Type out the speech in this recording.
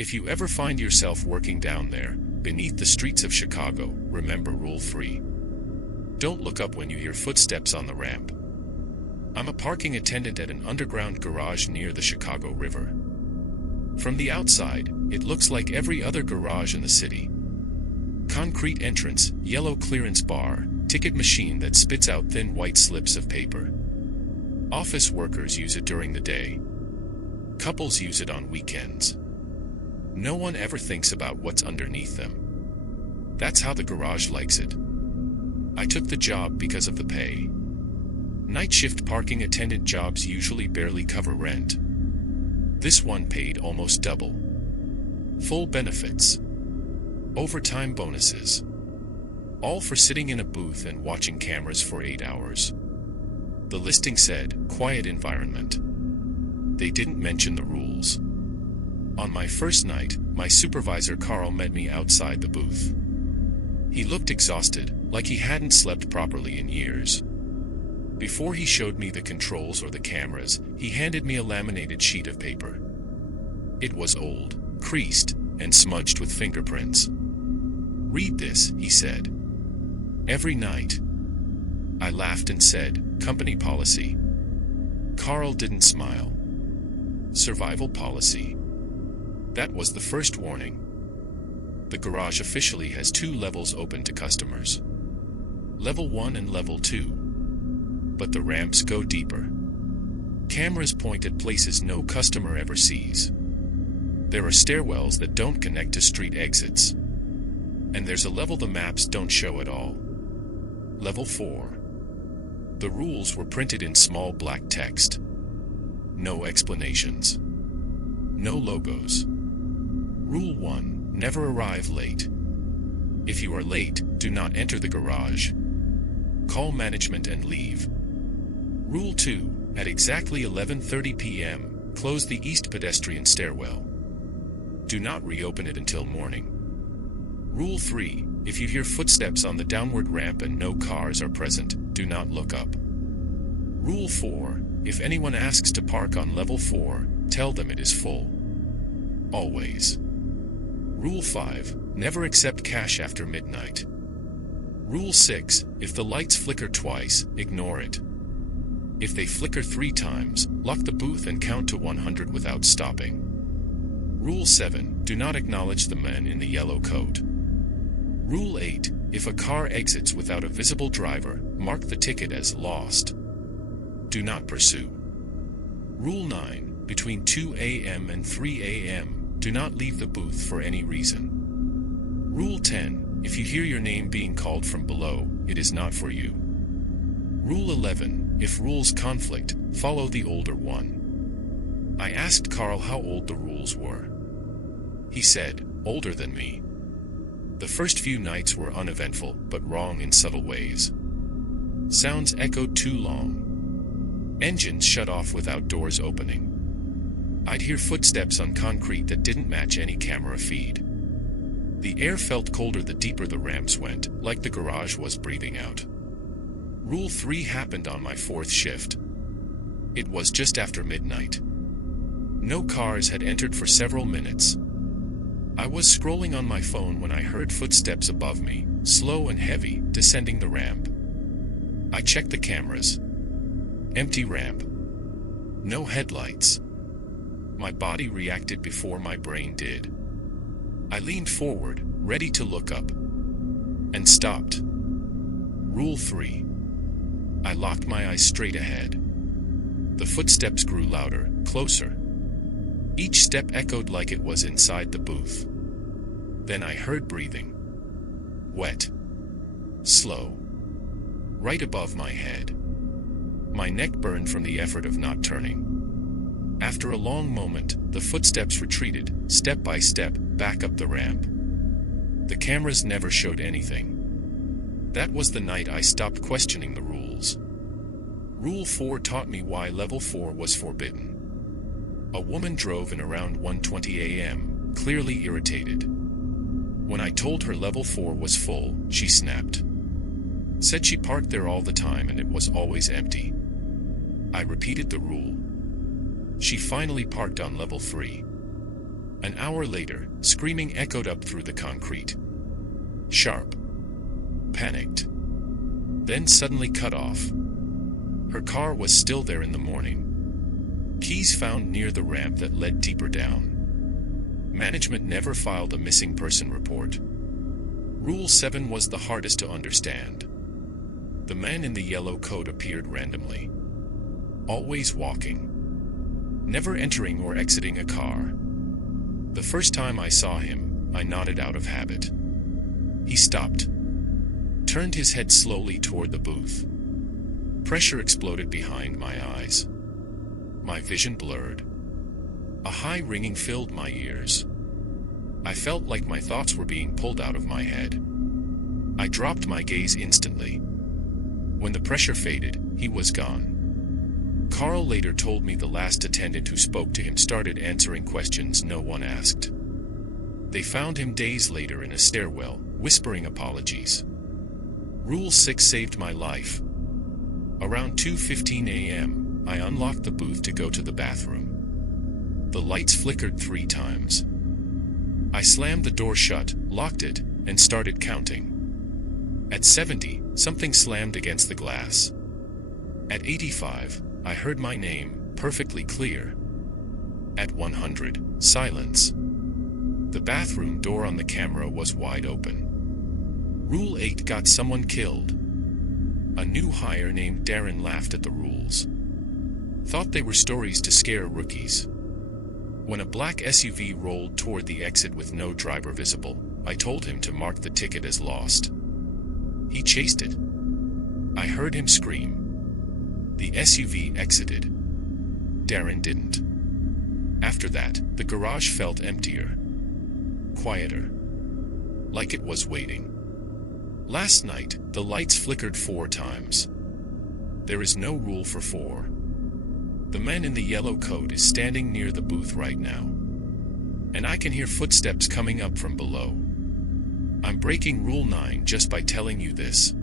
If you ever find yourself working down there, beneath the streets of Chicago, remember Rule 3. Don't look up when you hear footsteps on the ramp. I'm a parking attendant at an underground garage near the Chicago River. From the outside, it looks like every other garage in the city. Concrete entrance, yellow clearance bar, ticket machine that spits out thin white slips of paper. Office workers use it during the day. Couples use it on weekends. No one ever thinks about what's underneath them. That's how the garage likes it. I took the job because of the pay. Night shift parking attendant jobs usually barely cover rent. This one paid almost double. Full benefits. Overtime bonuses. All for sitting in a booth and watching cameras for 8 hours. The listing said, quiet environment. They didn't mention the rules. On my first night, my supervisor Carl met me outside the booth. He looked exhausted, like he hadn't slept properly in years. Before he showed me the controls or the cameras, he handed me a laminated sheet of paper. It was old, creased, and smudged with fingerprints. "Read this," he said. "Every night." I laughed and said, "Company policy." Carl didn't smile. "Survival policy." That was the first warning. The garage officially has 2 levels open to customers. Level 1 and Level 2. But the ramps go deeper. Cameras point at places no customer ever sees. There are stairwells that don't connect to street exits. And there's a level the maps don't show at all. Level 4. The rules were printed in small black text. No explanations. No logos. Rule 1. Never arrive late. If you are late, do not enter the garage. Call management and leave. Rule 2. At exactly 11:30 p.m., close the east pedestrian stairwell. Do not reopen it until morning. Rule 3. If you hear footsteps on the downward ramp and no cars are present, do not look up. Rule 4. If anyone asks to park on Level 4, tell them it is full. Always. Rule 5. Never accept cash after midnight. Rule 6. If the lights flicker twice, ignore it. If they flicker 3 times, lock the booth and count to 100 without stopping. Rule 7. Do not acknowledge the man in the yellow coat. Rule 8. If a car exits without a visible driver, mark the ticket as lost. Do not pursue. Rule 9. Between 2 a.m. and 3 a.m., do not leave the booth for any reason. Rule 10. If you hear your name being called from below, it is not for you. Rule 11. If rules conflict, follow the older one. I asked Carl how old the rules were. He said, older than me. The first few nights were uneventful, but wrong in subtle ways. Sounds echoed too long. Engines shut off without doors opening. I'd hear footsteps on concrete that didn't match any camera feed. The air felt colder the deeper the ramps went, like the garage was breathing out. Rule 3 happened on my 4th shift. It was just after midnight. No cars had entered for several minutes. I was scrolling on my phone when I heard footsteps above me, slow and heavy, descending the ramp. I checked the cameras. Empty ramp. No headlights. My body reacted before my brain did. I leaned forward, ready to look up. And stopped. Rule 3. I locked my eyes straight ahead. The footsteps grew louder, closer. Each step echoed like it was inside the booth. Then I heard breathing. Wet. Slow. Right above my head. My neck burned from the effort of not turning. After a long moment, the footsteps retreated, step by step, back up the ramp. The cameras never showed anything. That was the night I stopped questioning the rules. Rule 4 taught me why Level 4 was forbidden. A woman drove in around 1:20 a.m., clearly irritated. When I told her Level 4 was full, she snapped. Said she parked there all the time and it was always empty. I repeated the rule. She finally parked on Level 3. An hour later, screaming echoed up through the concrete. Sharp. Panicked. Then suddenly cut off. Her car was still there in the morning. Keys found near the ramp that led deeper down. Management never filed a missing person report. Rule 7 was the hardest to understand. The man in the yellow coat appeared randomly. Always walking. Never entering or exiting a car. The first time I saw him, I nodded out of habit. He stopped. Turned his head slowly toward the booth. Pressure exploded behind my eyes. My vision blurred. A high ringing filled my ears. I felt like my thoughts were being pulled out of my head. I dropped my gaze instantly. When the pressure faded, he was gone. Carl later told me the last attendant who spoke to him started answering questions no one asked. They found him days later in a stairwell, whispering apologies. Rule 6 saved my life. Around 2:15 a.m., I unlocked the booth to go to the bathroom. The lights flickered 3 times. I slammed the door shut, locked it, and started counting. At 70, something slammed against the glass. At 85, I heard my name, perfectly clear. At 100, silence. The bathroom door on the camera was wide open. Rule 8 got someone killed. A new hire named Darren laughed at the rules. Thought they were stories to scare rookies. When a black SUV rolled toward the exit with no driver visible, I told him to mark the ticket as lost. He chased it. I heard him scream. The SUV exited. Darren didn't. After that, the garage felt emptier. Quieter. Like it was waiting. Last night, the lights flickered 4 times. There is no rule for 4. The man in the yellow coat is standing near the booth right now. And I can hear footsteps coming up from below. I'm breaking Rule 9 just by telling you this.